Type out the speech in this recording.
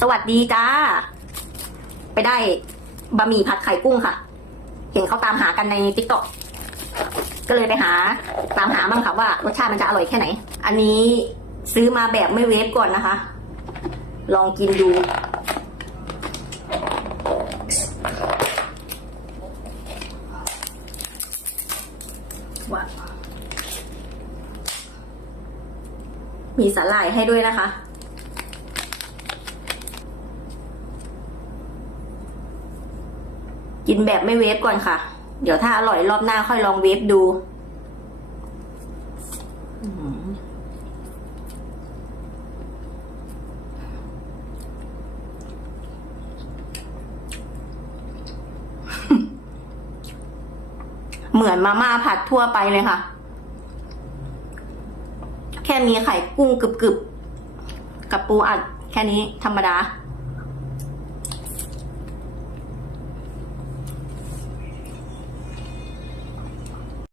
สวัสดีจ้า ไปได้บะหมี่ผัดไข่กุ้งค่ะ เห็นเขาตามหากันในติ๊กต็อกก็เลยไปหาตามหาบ้างค่ะว่ารสชาติมันจะอร่อยแค่ไหน อันนี้ซื้อมาแบบไม่เวฟก่อนนะคะ ลองกินดูว่ามีสาหร่ายให้ด้วยนะคะ กินแบบไม่เวฟก่อนค่ะ เดี๋ยวถ้าอร่อยรอบหน้าค่อยลองเวฟดูเหมือนมาม่าผัดทั่วไปเลยค่ะ แค่มีไข่กุ้งกรึบๆกับปูอัดแค่นี้ธรรมดา